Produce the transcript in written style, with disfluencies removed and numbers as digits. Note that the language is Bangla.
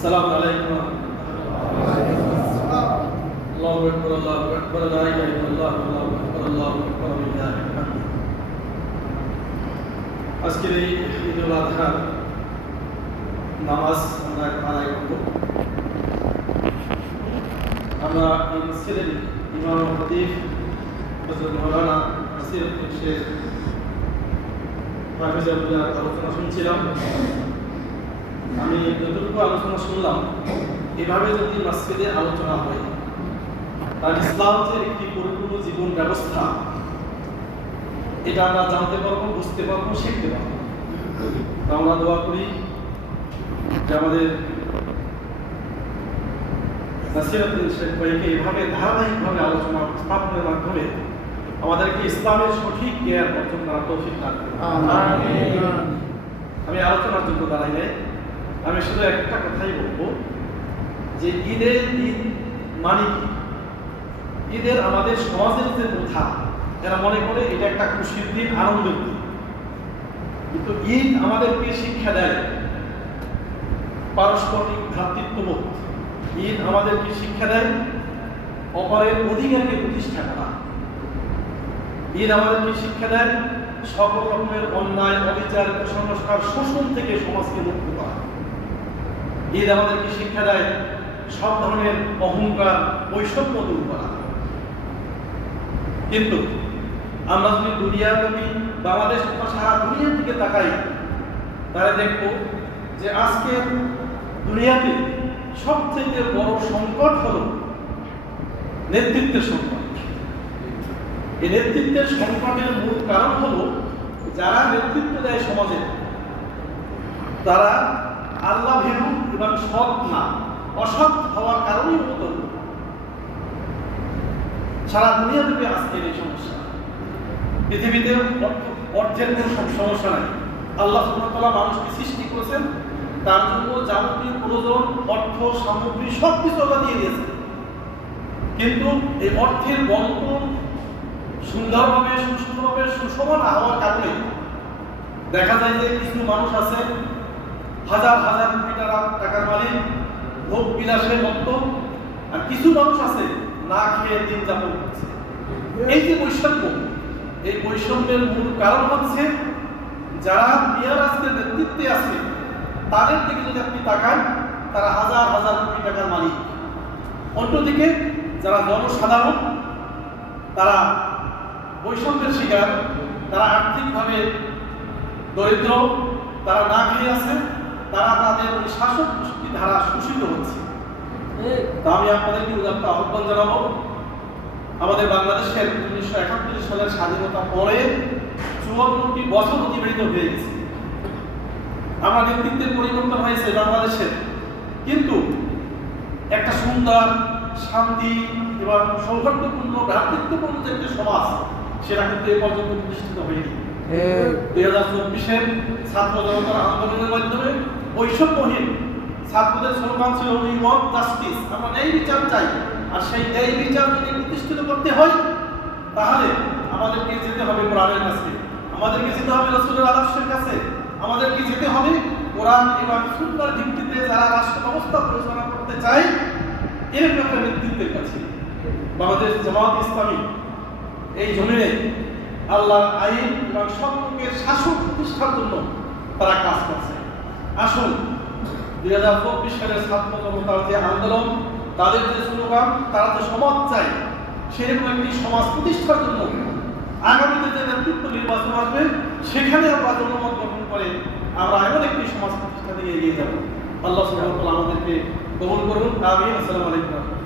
السلام عليكم الله أكبر الله أكبر لا إله إلا الله الله أكبر الله أكبر لله الحمد আজকের এই ঈদুল আজহার নামাজ আমরা আদায় করব। আমরা এই মসজিদের ইমাম খতিব হযরত মাওলানা নাসিরউদ্দিন শেখ হাফিজাহুল্লাহ আলোচনা শুনছিলাম। আমি যতটুকু আলোচনা শুনলাম, এভাবে যদি মসজিদে আলোচনা হয় তার ইসলাম যে একটি পরিপূর্ণ জীবন ব্যবস্থা, এটা আমরা জানতে পারবো, বুঝতে পারবো, শিখতে পারবো। তো আমরা দোয়া করি যে আমাদের নাসিরউদ্দিন শেখ ভাইকে এভাবে ধারাবাহিকভাবে আলোচনা স্থাপনের মাধ্যমে আমাদেরকে ইসলামের সঠিক জ্ঞান অর্জন করার তৌফিক দান করুন। আমি আলোচনার জন্য দাঁড়াই নাই, আমি শুধু একটা কথাই বলবো যে ঈদ মানে কি? ঈদের আমাদের সমাজের যে প্রথা, যারা মনে করে এটা একটা খুশির দিন, আনন্দের দিন, কিন্তু ঈদ আমাদেরকে শিক্ষা দেয় পারস্পরিক ভ্রাতৃত্ববোধ। ঈদ আমাদেরকে শিক্ষা দেয় অপরের অধিকারকে প্রতিষ্ঠা করা। ঈদ আমাদেরকে শিক্ষা দেয় সকল রকমের অন্যায়, অবিচার, কুসংস্কার, শোষণ থেকে সমাজকে মুক্ত করা। ঈদ আমাদেরকে শিক্ষা দেয় সব ধরনের অহংকার, বৈষম্য দূর করা। কিন্তু আমরা যদি দুনিয়াব্যাপী বাংলাদেশ তথা সারা দুনিয়ার দিকে তাকাই, তাহলে দেখব যে আজকে দুনিয়াতে সবচেয়ে বড় সংকট হলো নেতৃত্বের সংকট। এই নেতৃত্বের সংকটের মূল কারণ হলো যারা নেতৃত্ব দেয় সমাজে, তারা আল্লাহ ভীরু এবং সৎ না, অসৎ হওয়ার কারণেই মূলত সারা দুনিয়া থেকে আজকের এই সমস্যা। পৃথিবীতে অর্থের কোনো সমস্যা নাই। আল্লাহ সুবহানাহু ওয়া তাআলা মানুষকে সৃষ্টি করেছেন, তার জন্য যাবতীয় প্রয়োজন অর্থ সামগ্রী সব কিছু আল্লাহ দিয়ে দিয়েছেন। কিন্তু এই অর্থের বন্টন সুন্দরভাবে, সুষ্ঠুভাবে, সুষম হওয়ার কারণে দেখা যায় যে কিছু মানুষ আছে হাজার হাজার কোটি টাকার মালিক, ভোগ বিলাসের মত্ত, আর কিছু মানুষ আছে না খেয়ে দিন যাপন করছে। এই যে বৈষম্য, এই বৈষম্যের মূল কারণ হচ্ছে যারা দুনিয়ার আজকে নেতৃত্বে আছে তাদের দিকে যদি আপনি তাকান, তারা হাজার হাজার কোটি টাকার মালিক। অন্যদিকে যারা জনসাধারণ, তারা বৈষম্যের শিকার, তারা আর্থিকভাবে দরিদ্র, তারা না খেয়ে আছে, তারা তাদের শাসক গোষ্ঠী ধারা শোষিত হচ্ছে। তা আমি আপনাদেরকে উদাত্ত আহ্বান জানাবো, আমাদের বাংলাদেশের 1971 সালের স্বাধীনতা পরে 54টি বছর অতিবাহিত হয়ে গেছে। আমার নেতৃত্বের পরিবর্তন হয়েছে বাংলাদেশের, কিন্তু একটা সুন্দর, শান্তি এবং সৌহার্দ্যপূর্ণ, ভ্রাতৃত্বপূর্ণ যে একটা সমাজ, সেটা কিন্তু এ পর্যন্ত প্রতিষ্ঠিত হয়নি। 2024-এর ছাত্র জনতার আন্দোলনের মাধ্যমে বৈষম্যহীন ছাত্রদের স্লোগান ছিল উই ওয়ান্ট জাস্টিস, আমরা ন্যায় বিচার চাই। আর সেই ন্যায় বিচার যদি প্রতিষ্ঠিত করতে হয়, তাহলে আমাদেরকে যেতে হবে কোরআনের কাছে, আমাদেরকে যেতে হবে রাসূলের আদর্শের কাছে, আমাদেরকে যেতে হবে কোরআন এবং সুন্নাহর ভিত্তিতে যারা রাষ্ট্র ব্যবস্থা পরিচালনা করতে চায় এরকম একটা নেতৃত্বের কাছে। বাংলাদেশ জামাত ইসলামী এই জমিনে আল্লাহর আইন এবং সত্যের শাসন প্রতিষ্ঠার জন্য তারা কাজ করছে। আসুন 2024 সালের ছাত্র জনতার যে আন্দোলন, তাদের যে স্লোগান, তারা যে সমাজ চায়, সেরকম একটি সমাজ প্রতিষ্ঠার জন্য আগামীতে যে নেতৃত্ব নির্বাচন আসবে, সেখানে আমরা জনমত গঠন করে আমরা এমন একটি সমাজ প্রতিষ্ঠা দিয়ে এগিয়ে যাব। আল্লাহ সুবহানাহু ওয়া তাআলা আমাদেরকে কবুল করুন। আমিন। আসসালামু আলাইকুম।